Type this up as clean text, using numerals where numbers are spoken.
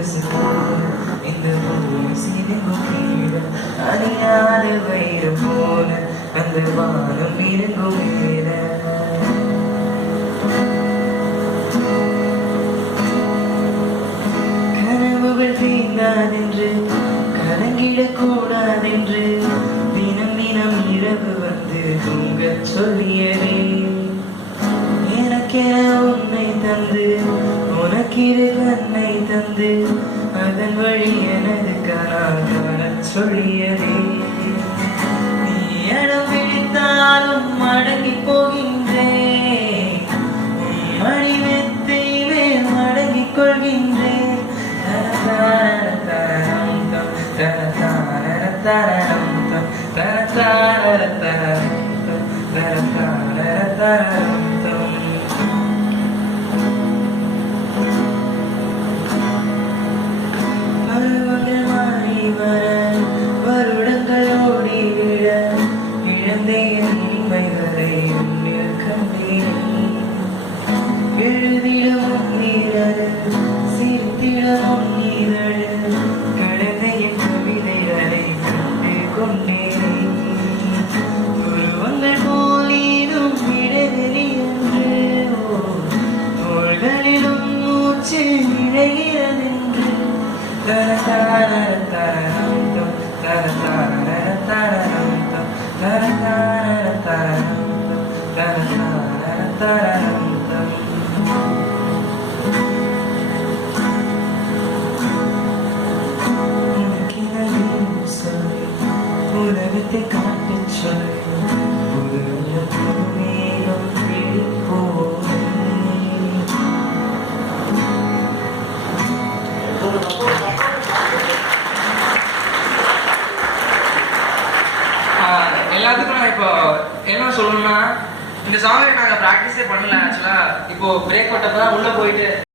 இந்த பூமி சிறுங்கும் கீழ அணியாத வயிறு போல அந்த வானம் இருங்கும் மேல கனவுகள் தீர்ந்தாதென்று கலங்கிடக்கூடாதென்று தினம் தினம் இரவு வந்து தூங்கச் சொல்லியதே எனக்கென உன்னை தந்து உனக்கிரு கண்ணை தந்து அதன் வழி எனது காணச் சொல்லியதே நீ இடம் பிடித்தாலும் மடங்கி போகின்றேன் மடிமெத்தை மேல் மடங்கிக் கொள்கின்றேன் பருவங்கள் மாறி வர வருடங்கள் ஓடி விட இழந்தேன் இனிமைகளை உன்னில் கண்டேன் எழுதிடும் நீரல் சிரித்திடும் நீரல் கடந்த என் கவிதைகளை கண்டு கொண்டேன் உருவங்கள் போலிடும் இடவெளி என்று தோள்களிலும் மூச்சு இழைகிறதென்று தரதாரம் தரம் தரதாரம் தரதாரம் தரதாரம் உலகத்தை காட்டச் சொல்லி மேகம் எல்லாத்துக்கும் நான் இப்போ என்ன சொல்லணும்னா இந்த சாங்கை நாங்கள் ப்ராக்டிஸே பண்ணல ஆக்சுவலாக இப்போ பிரேக் போட்டப்போ தான் உள்ளே போயிட்டு